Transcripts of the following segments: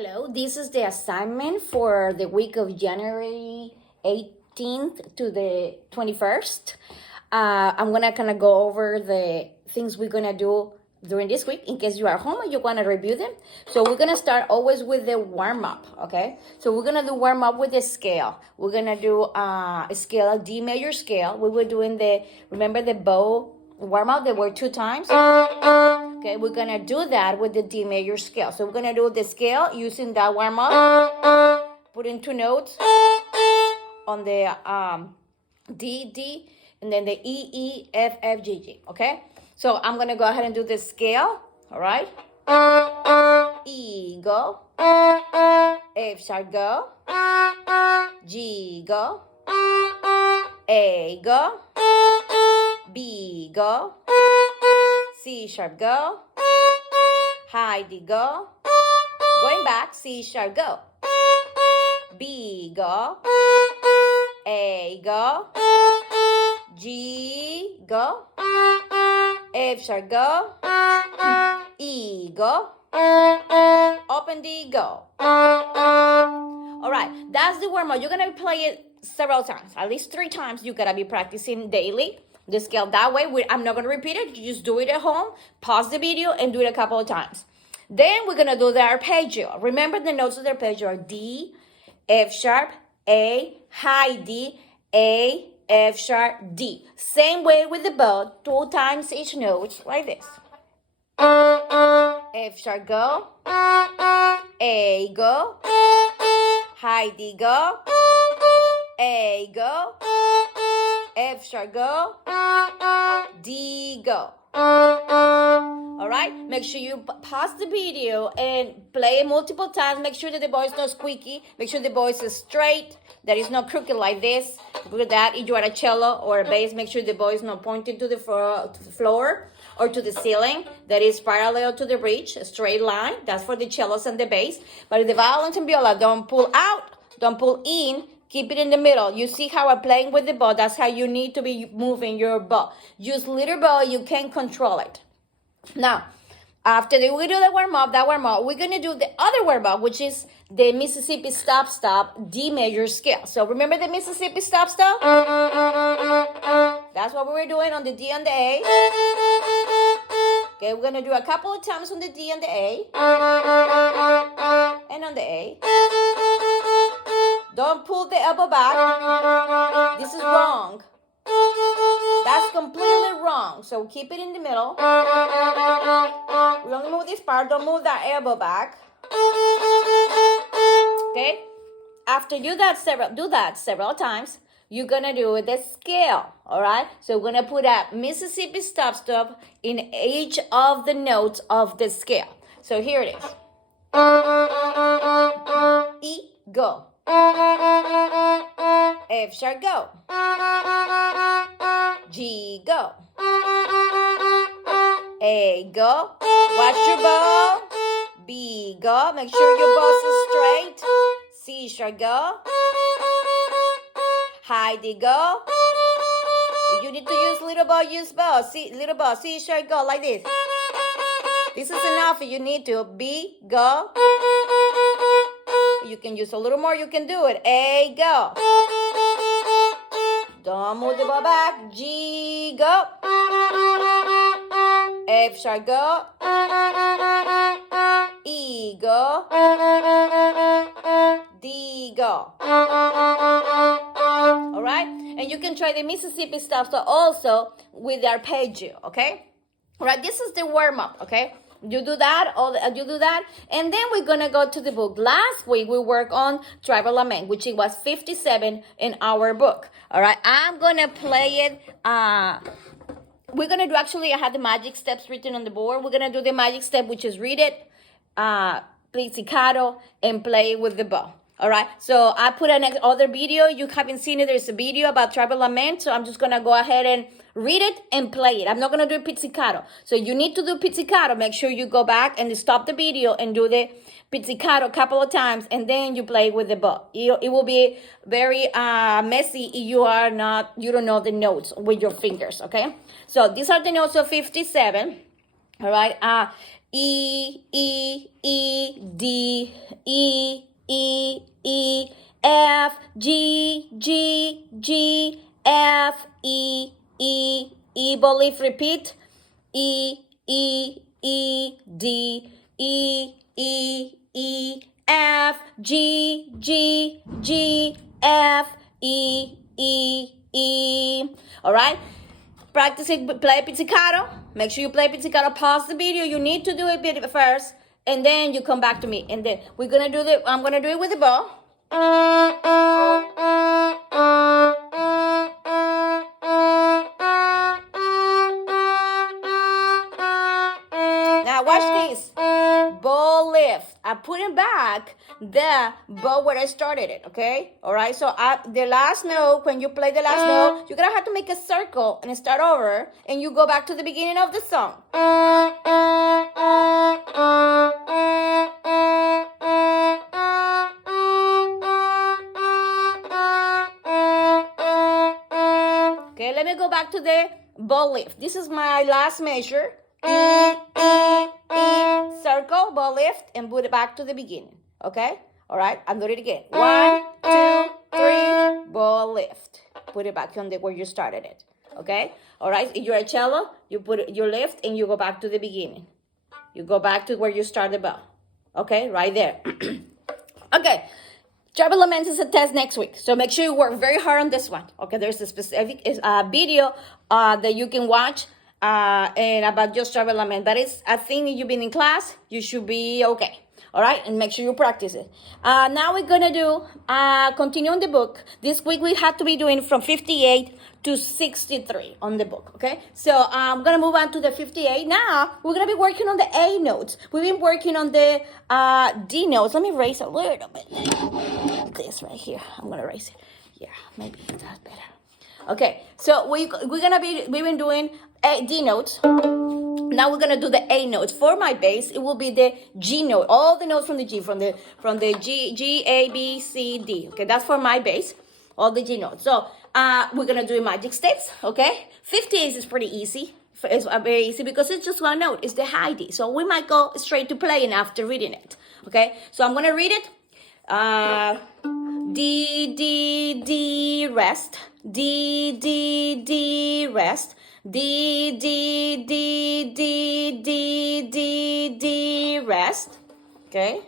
Hello, this is the assignment for the week of January 18th to the 21st. I'm gonna kind of go over the things we're gonna do during this week in case you are home and you wanna review them. So we're gonna start always with the warm up, okay? So we're gonna do warm up with the scale. We're gonna do a scale, a D major scale. We were doing remember the bow warm up, there were 2 times. Okay, we're gonna do that with the D major scale. So we're gonna do the scale using that warm up, putting 2 notes on the D, D, and then the E, E, F, F, G, G. Okay, so I'm gonna go ahead and do the scale. All right, E, go, F sharp, go, G, go, A, go, B, go, C sharp, go, high D, go, going back, C sharp, go, B, go, A, go, G, go, F sharp, go, E, go, open D, go. All right, that's the warm-up. You're gonna play it several times, at least 3 times. You gotta be practicing daily the scale. That way, I'm not gonna repeat it. You just do it at home, pause the video, and do it a couple of times. Then we're gonna do the arpeggio. Remember the notes of the arpeggio are D, F sharp, A, high D, A, F sharp, D. Same way with the bow, 2 times each note, like this. F sharp, go, A, go, high D, go, A, go, F sharp, go, D, go. All right, make sure you pause the video and play it multiple times. Make sure that the voice is not squeaky. Make sure the voice is straight, that it's not crooked like this. With that, if you are a cello or a bass, make sure the voice is not pointing to the floor or to the ceiling. That is parallel to the bridge, a straight line. That's for the cellos and the bass. But the violins and viola, don't pull out, don't pull in. Keep it in the middle. You see how I'm playing with the bow? That's how you need to be moving your bow. Use little bow, you can control it. Now, after we do the warm-up, we're going to do the other warm-up, which is the Mississippi stop, D major scale. So remember the Mississippi stop? That's what we were doing on the D and the A. Okay, we're going to do a couple of times on the D and the A. And on the A. Don't pull the elbow back. This is wrong. That's completely wrong. So keep it in the middle. We only move this part. Don't move that elbow back. Okay? After you do that several times, you're gonna do the scale. All right? So we're gonna put a Mississippi stop in each of the notes of the scale. So here it is. E, go. F sharp, go. G, go. A, go. Watch your bow. B, go. Make sure your bow is straight. C sharp, go. High D, go. If you need to use little bow, use bow. Little bow, C sharp, go, like this. This is enough if you need to. B, go. You can use a little more, you can do it. A, go. Don't move the bow back. G, go. F sharp, go. E, go. D, go. All right? And you can try the Mississippi stop also with the arpeggio, okay? All right, this is the warm-up, okay? You do that, and then we're gonna go to the book. Last week we worked on Tribal Lament, which it was 57 in our book. All right, I'm gonna play it. We're gonna do, actually, I had the magic steps written on the board. We're gonna do the magic step, which is read it, pizzicato, and play with the bow. All right, so I put other video. You haven't seen it. There's a video about Tribal Lament, so I'm just gonna go ahead and read it and play it. I'm not going to do pizzicato. So you need to do pizzicato. Make sure you go back and stop the video and do the pizzicato a couple of times, and then you play with the bow. It will be very messy if you don't know the notes with your fingers, okay? So these are the notes of 57. All right. E, E, E, D, E, E, E, F, G, G, G, F, E, E, E. Bow leaf, repeat. E, E, E, D, E, E, E, F, G, G, G, F, E, E, E. All right? Practice it, play pizzicato. Make sure you play pizzicato. Pause the video. You need to do it bit first, and then you come back to me. And then I'm gonna do it with the bow. Now watch this. Bow lift. I'm putting back the bow where I started it, okay? All right, so the last note, when you play the last note, you're gonna have to make a circle and start over, and you go back to the beginning of the song. Okay, let me go back to the bow lift. This is my last measure. E, E, E, circle, bow lift, and put it back to the beginning. Okay? All right, I'll do it again. 1, 2, 3, bow lift. Put it back on where you started it. Okay? All right, if you're a cello, you put your lift and you go back to the beginning. You go back to where you started the bow. Okay, right there. Okay. Treble laments is a test next week, so make sure you work very hard on this one. Okay, there's a specific video that you can watch and about just treble lament. But I think if you've been in class, you should be okay. All right, and make sure you practice it. Now we're gonna do continue on the book. This week we have to be doing from 58 to 63 on the book. Okay, so I'm gonna move on to the 58. Now we're gonna be working on the A notes. We've been working on the D notes. Let me erase a little bit. This right here. I'm gonna erase it. Yeah, maybe that's better. Okay, so we've been doing D notes. Now we're gonna do the A notes. For my bass, it will be the G note. All the notes from the G, from the G, A, B, C, D. Okay, that's for my bass. All the G notes. So we're gonna do magic steps. Okay, 58 is pretty easy. It's very easy because it's just one note. It's the high D. So we might go straight to playing after reading it. Okay, so I'm gonna read it. D, D, D, rest. D, D, D, rest. D, D, D, D, D, D, D, rest. Okay.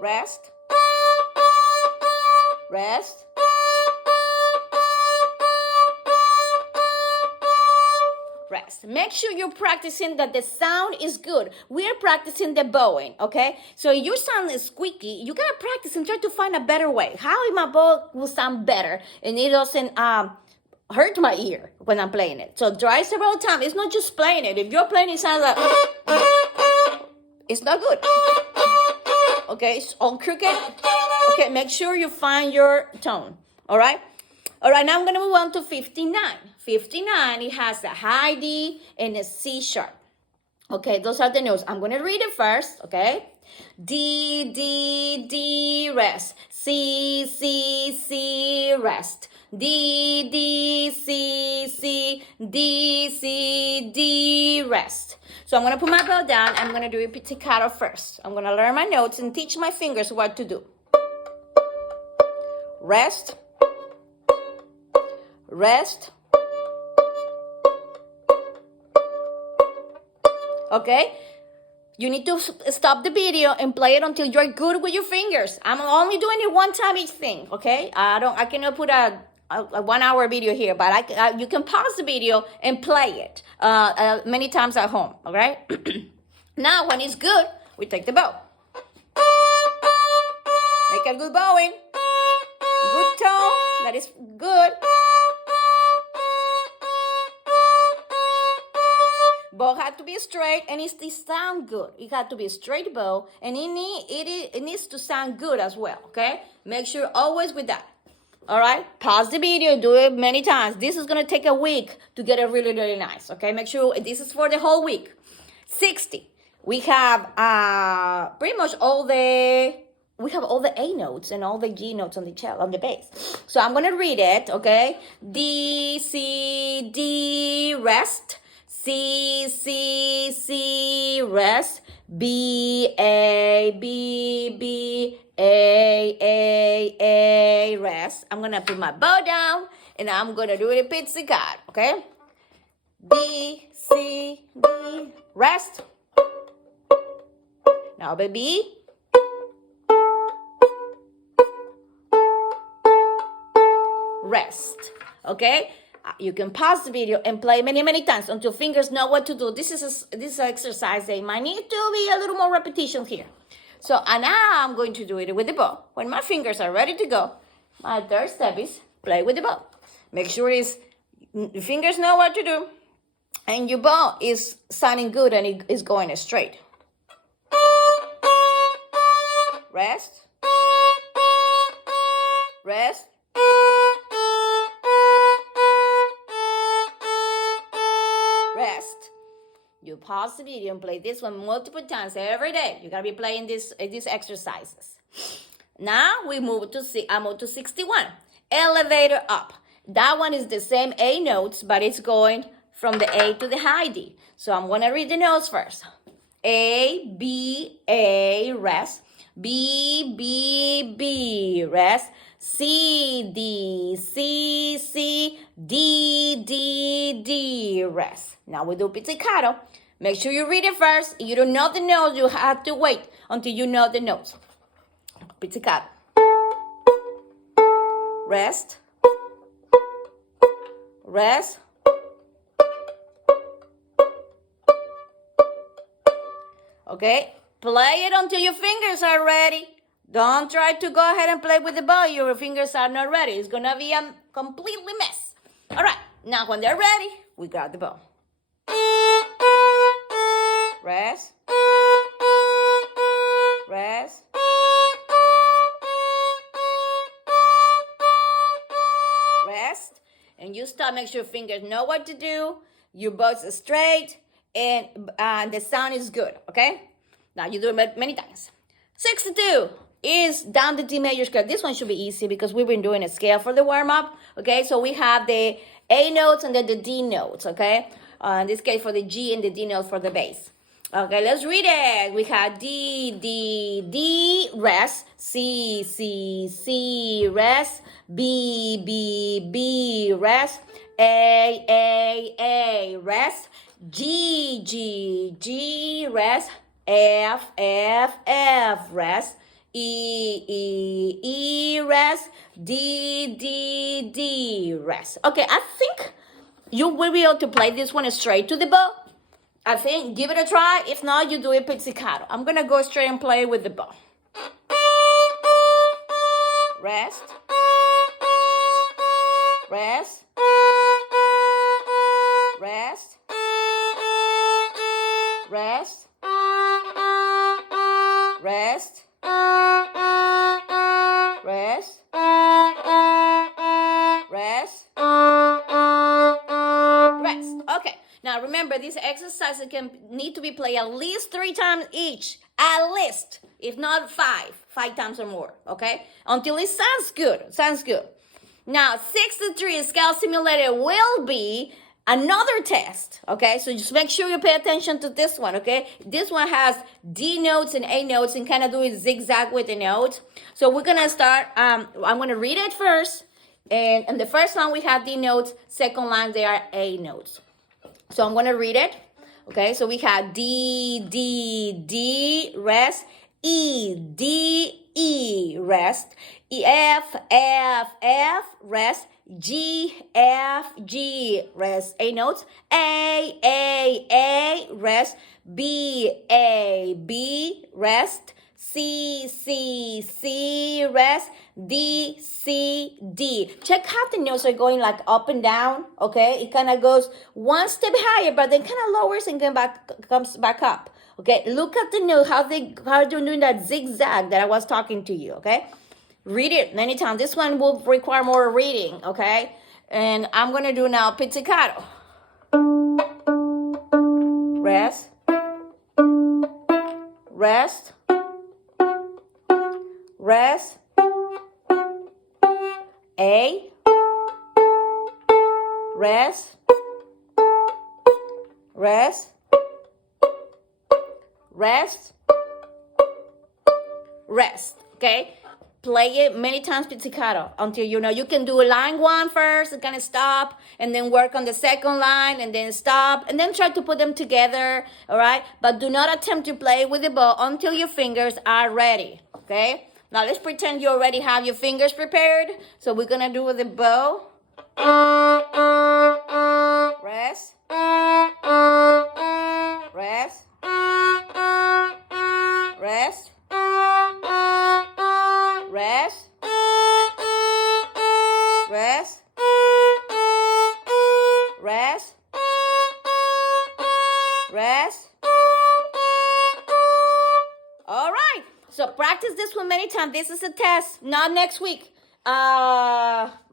Rest. Rest. Rest. Make sure you're practicing that the sound is good. We are practicing the bowing, okay? So if your sound is squeaky, you gotta practice and try to find a better way. How my bow will sound better and it doesn't hurt my ear when I'm playing it. So try several times. It's not just playing it. If you're playing it sounds like it's not good. Okay, it's all crooked. Okay, make sure you find your tone. All right? All right, now I'm going to move on to 59. 59, it has a high D and a C sharp. Okay, those are the notes. I'm going to read it first, okay? D, D, D, rest. C, C, C, rest. D, D, C, C, D, C, D, rest. So I'm going to put my bow down. I'm going to do a pizzicato first. I'm going to learn my notes and teach my fingers what to do. Rest. Rest. Okay? You need to stop the video and play it until you're good with your fingers. I'm only doing it one time each thing, okay? I cannot put a 1 hour video here, but you can pause the video and play it many times at home, all right? Now, when it's good, we take the bow. Make a good bowing. Good tone. That is good. Bow had to be straight and it sound good. It had to be a straight bow and it needs to sound good as well, okay? Make sure always with that. All right, pause the video, do it many times. This is gonna take a week to get it really, really nice, okay? Make sure this is for the whole week. 60, we have pretty much all the A notes and all the G notes on the cello, on the bass. So I'm gonna read it, okay? D, C, D, rest. C, C, C, rest. B, A, B, B, A, rest. I'm gonna put my bow down and I'm gonna do it a pizzicato, okay? B, C, D, rest. Now baby. Rest, okay? You can pause the video and play many times until fingers know what to do. This is an exercise. They might need to be a little more repetition here. So and now I'm going to do it with the bow. When my fingers are ready to go, my third step is play with the bow. Make sure the fingers know what to do and your bow is sounding good and it is going straight. Rest. Rest. Rest. You pause the video and play this one multiple times every day. You gotta be playing these exercises. Now I move to 61. Elevator up. That one is the same A notes, but it's going from the A to the high D. So I'm gonna read the notes first. A, B, A, rest. B, B, B, rest. C, D, C, C, D, D, D, rest. Now we do pizzicato. Make sure you read it first. If you don't know the notes, you have to wait until you know the notes. Pizzicato. Rest. Rest. Okay, play it until your fingers are ready. Don't try to go ahead and play with the bow. Your fingers are not ready. It's gonna be a completely mess. All right, now when they're ready, we grab the bow. Rest. Rest. Rest. And you stop, make sure your fingers know what to do. Your bow's straight and the sound is good, okay? Now you do it many times. 62 is down the D major scale. This one should be easy because we've been doing a scale for the warm-up, okay? So we have the A notes and then the D notes, okay? In this case for the G and the D notes for the bass. Okay, let's read it. We have D, D, D, rest. C, C, C, rest. B, B, B, rest. A, rest. G, G, G, rest. F, F, F, rest. E, rest. D, D, D, rest. Okay, I think you will be able to play this one straight to the bow. I think, give it a try. If not, you do it pizzicato. I'm going to go straight and play with the bow. Rest. Rest. Rest. Rest. Rest. Rest. Rest. Rest. Okay. Now remember, these exercises need to be played at least 3 times each. At least. If not 5 times or more. Okay? Until it sounds good. Sounds good. Now, 63 scale simulator will be another test, okay? So just make sure you pay attention to this one, okay? This one has D notes and A notes and kind of do it zigzag with the notes. So we're going to start, I'm going to read it first. And in the first line, we have D notes. Second line, they are A notes. So I'm going to read it, okay? So we have D, D, D, rest. E, D, E, rest. E, F, F, F, rest. G, F, G, rest. A notes. A, rest. B, A, B, rest. C, C, C, rest. D, C, D. Check how the notes are going like up and down, okay? It kind of goes one step higher, but then kind of lowers and comes back up, okay? Look at the note, how they're doing that zigzag that I was talking to you, okay? Read it many times. This one will require more reading, okay? And I'm going to do now pizzicato. Rest. Rest. Rest. A. Rest. Rest. rest, rest, okay? Play it many times pizzicato until you know you can do line 1 first, and kind of stop, and then work on the second line, and then stop, and then try to put them together, all right? But do not attempt to play with the bow until your fingers are ready, okay? Now let's pretend you already have your fingers prepared. So we're gonna do with the bow. Rest. Rest. Rest. Rest. Rest. Rest. Rest. All right. So practice this one many times. This is a test, not next week.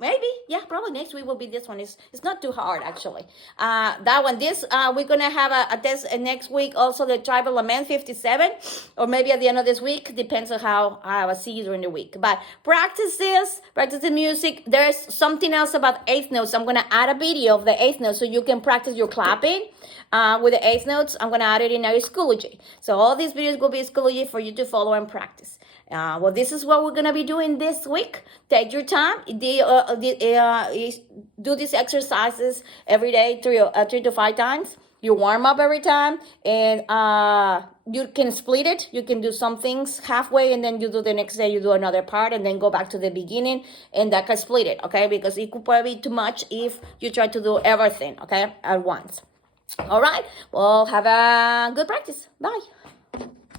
Maybe, yeah, probably next week will be this one. It's not too hard, actually. That one, we're gonna have a test next week, also the Tribal Lament 57, or maybe at the end of this week, depends on how I see you during the week. But practice this, practice the music. There's something else about eighth notes. I'm gonna add a video of the eighth notes so you can practice your clapping with the eighth notes. I'm gonna add it in our Schoology. So all these videos will be Schoology for you to follow and practice. Well, this is what we're going to be doing this week. Take your time. Do these exercises every day, 3 to 5 times. You warm up every time, and you can split it. You can do some things halfway, and then you do the next day, you do another part, and then go back to the beginning, and that can split it, okay? Because it could probably be too much if you try to do everything, okay, at once. All right. Well, have a good practice. Bye.